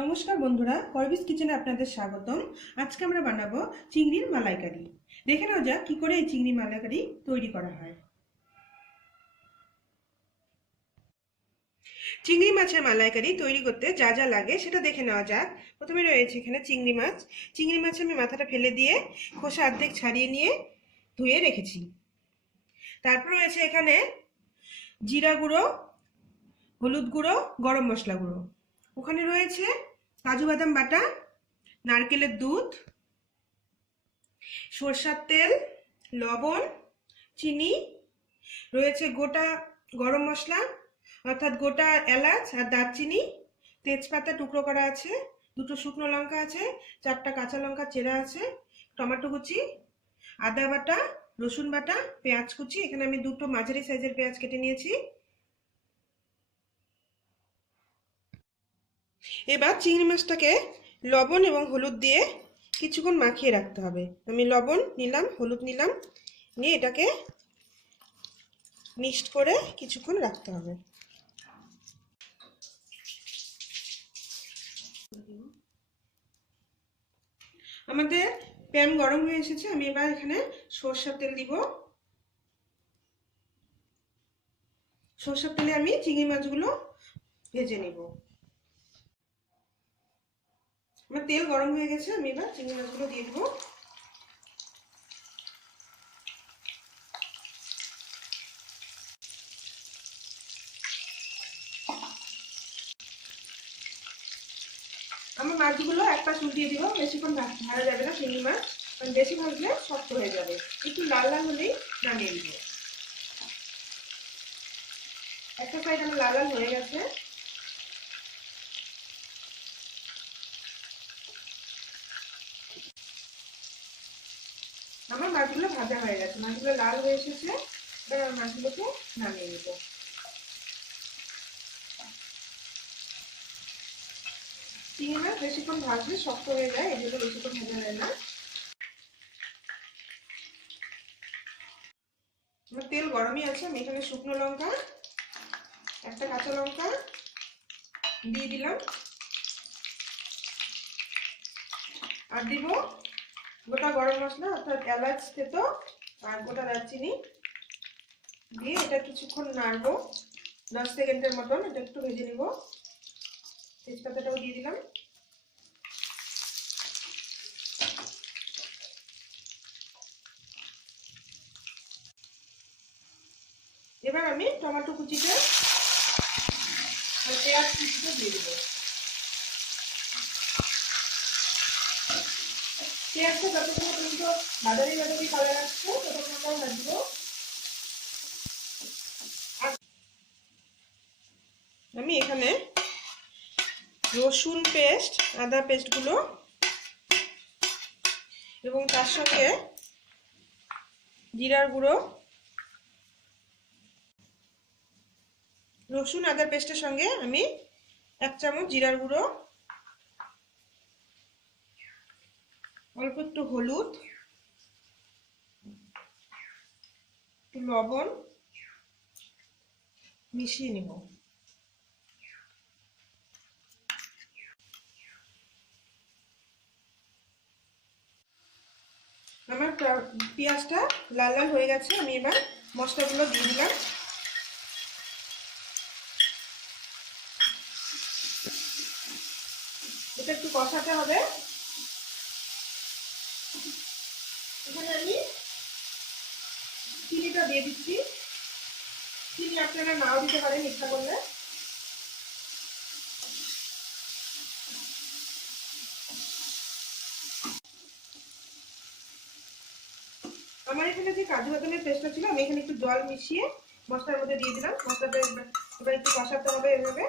নমস্কার বন্ধুরা, করবিস কিচেনে আপনাদের স্বাগতম। আজকে আমরা বানাবো চিংড়ির মালাইকারি। দেখে নাও যাক কি করে এই চিংড়ি মালাইকারি তৈরি করা হয়। চিংড়ি মাছের মালাইকারি তৈরি করতে যা যা লাগে সেটা দেখে নেওয়া যাক। প্রথমে রয়েছে এখানে চিংড়ি মাছ। চিংড়ি মাছ আমি মাথাটা ফেলে দিয়ে খোসা অর্ধেক ছাড়িয়ে নিয়ে ধুয়ে রেখেছি। তারপর রয়েছে এখানে জিরা গুঁড়ো, হলুদ গুঁড়ো, গরম মশলা গুঁড়ো। ওখানে রয়েছে কাজু বাদাম বাটা, নারকেলের দুধ, সরষের তেল, লবণ, চিনি, রয়েছে গোটা গরম মশলা অর্থাৎ গোটা এলাচ আর দারচিনি, তেজপাতা টুকরো করা আছে, দুটো শুকনো লঙ্কা আছে, 4টা কাঁচা লঙ্কা চেরা আছে, টমেটো কুচি, আদা বাটা, রসুন বাটা, পেঁয়াজ কুচি। এখানে আমি দুটো মাঝারি সাইজের পেঁয়াজ কেটে নিয়েছি। এবার চিংড়ি মাছটাকে লবণ এবং হলুদ দিয়ে কিছুক্ষণ মাখিয়ে রাখতে হবে। আমি লবণ নিলাম, হলুদ নিলাম, নিয়ে এটাকে মিক্সড করে কিছুক্ষণ রাখতে হবে। আমাদের প্যান গরম হয়ে এসেছে। আমি এবার এখানে সরষের তেল দিব। সরষের তেলে আমি চিংড়ি মাছগুলো ভেজে নিব। আমার তেল গরম হয়ে গেছে, আমি এবার চিংড়ি মাছগুলো দিয়ে দেবো। আমার মাছগুলো এক পাশ উল্টিয়ে দিব। বেশিক্ষণ ভাজা যাবে না চিংড়ি মাছ, কারণ বেশি ভাজলে শক্ত হয়ে যাবে। একটু লাল লাল হলেই নামিয়ে দিব। একটা সাইড আমার লাল লাল হয়ে গেছে। আমার মাছগুলো ভাজা হয়ে গেছে, মাছগুলো লাল হয়ে এসেছে। এবার আমার মাছগুলোকে নামিয়ে নিব। চিংড়ি মাছ বেশিক্ষণ ভাজলে শক্ত হয়ে যায়, এই জন্য বেশিক্ষণ ভাজা যায় না। আমার তেল গরমই আছে। আমি এখানে শুকনো লঙ্কা, একটা কাঁচা লঙ্কা দিয়ে দিলাম, আর দিব গোটা গরম মশলা অর্থাৎ এলাচ, তেতো আর গোটা দারচিনি দিয়ে এটা কিছুক্ষণ নাড়বো, 10 সেকেন্ডের মতন। এটা একটু ভেজে নিব। তেজপাতাটাও দিয়ে দিলাম। এবার আমি টমেটো কুচিটা আর পেঁয়াজ কুচিটা দিয়ে দেবো। পেঁয়াজটা যতক্ষণ পর্যন্ত বাদামি বাদামি কালার আসছে ততক্ষণ আমরা ভাজবো। আমি এখানে রসুন পেস্ট, আদা পেস্টগুলো এবং তার সঙ্গে জিরার গুঁড়ো, রসুন আদা পেস্টের সঙ্গে আমি 1 চামচ জিরার গুঁড়ো, অল্প একটু হলুদ, একটু লবণ মিশিয়ে নিব। আমার পেঁয়াজটা লাল লাল হয়ে গেছে। আমি এবার মশলাগুলো দিয়ে দিলাম। এটা একটু কষাতে হবে। এখানে আমি চিনিটা দিয়ে দিচ্ছি। চিনি আপনারা নাও দিতে পারেন ইচ্ছা করলে। আমার এখানে যে কাজু বাদামের পেস্টটা ছিল, আমি এখানে একটু জল মিশিয়ে মশলার মধ্যে দিয়ে দিলাম। মশলাটা এবার একটু কষাতে হবে এভাবে।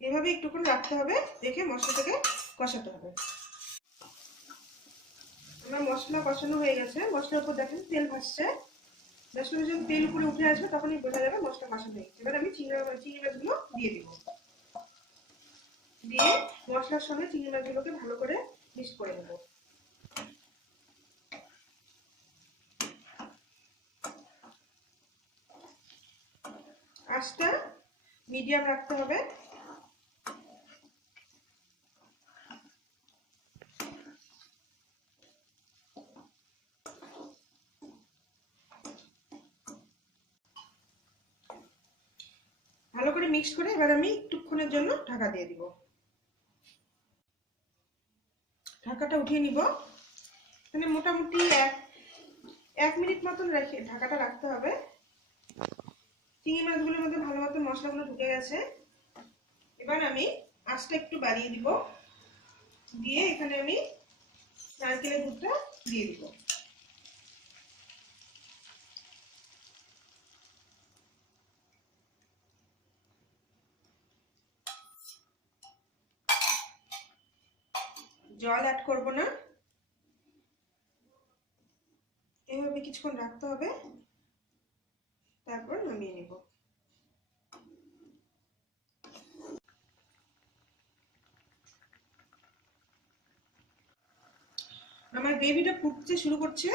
এভাবে একটুক্ষণ রাখতে হবে, রেখে মশলাটাকে কষাতে হবে। আমার মশলা কষানো হয়ে গেছে। মশলার উপর দেখেন তেল ভাসছে। মশলা যখন তেল উপরে উঠে আসবে তখনই বোঝা যাবে মশলা কষানো হয়ে গেছে। এবার আমি চিংড়ি মাছগুলো দিয়ে দিব। দিয়ে মশলার সঙ্গে চিংড়ি মাছগুলোকে ভালো করে মিক্স করে নেব। আঁচটা মিডিয়াম রাখতে হবে। ভালো করে মিক্স করে এবার আমি একটুক্ষণের জন্য ঢাকা দিয়ে দিব। ঢাকাটা উঠিয়ে নিব। মানে মোটামুটি এক মিনিট মতন রেখে ঢাকাটা রাখতে হবে। চিংড়ি মাছগুলোর মধ্যে ভালো মতো মশলাগুলো ঢুকে গেছে। এবার আমি আঁচটা একটু বাড়িয়ে দিব, দিয়ে এখানে আমি নারকেলের দুধটা দিয়ে দিব। জল অ্যাড করব না, এভাবে কিছুক্ষণ রাখতে হবে, তারপর নামিয়ে নেব। আমার গ্রেভিটা ফুটতে শুরু করছে।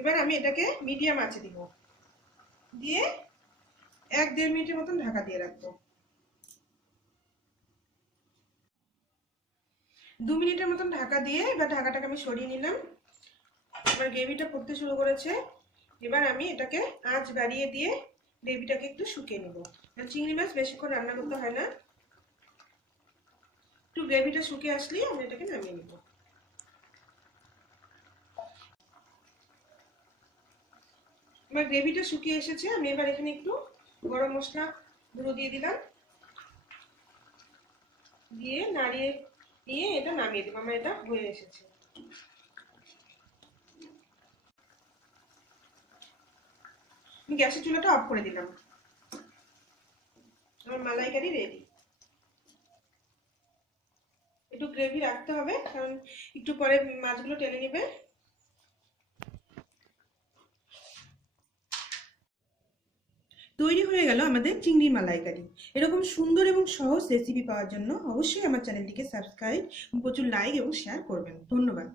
এবার আমি এটাকে মিডিয়াম আঁচে দিব, দিয়ে 1-1.5 মিনিটের মতন ঢাকা দিয়ে রাখবো। 2 মিনিটের মতন ঢাকা দিয়ে এবার ঢাকাটাকে আমি সরিয়ে নিলাম। আমার গ্রেভিটা ফুটতে শুরু করেছে। এবার আমি এটাকে আঁচ বাড়িয়ে দিয়ে গ্রেভিটাকে একটু শুকিয়ে নেব। চিংড়ি মাছ বেশিক্ষণ রান্না করতে হয় না, একটু গ্রেভিটা শুকিয়ে আসলেই আমি এটাকে নামিয়ে নেব। আমার গ্রেভিটা শুকিয়ে এসেছে। আমি এবার এখানে একটু গরম মশলা গুঁড়ো দিয়ে দিলাম, দিয়ে নাড়িয়ে দিয়ে এটা নামিয়ে দেবো। আমার এটা হয়ে এসেছে। আমি গ্যাসের চুলাটা অফ করে দিলাম। আমার মালাইকারি রেডি। একটু গ্রেভি রাখতে হবে, কারণ একটু পরে মাছগুলো টেনে নেবে। তৈরি হয়ে গেল আমাদের চিংড়ি মালাইকারি। এরকম সুন্দর এবং সহজ রেসিপি পাওয়ার জন্য অবশ্যই আমার চ্যানেলটিকে সাবস্ক্রাইব, প্রচুর লাইক এবং শেয়ার করবেন। ধন্যবাদ।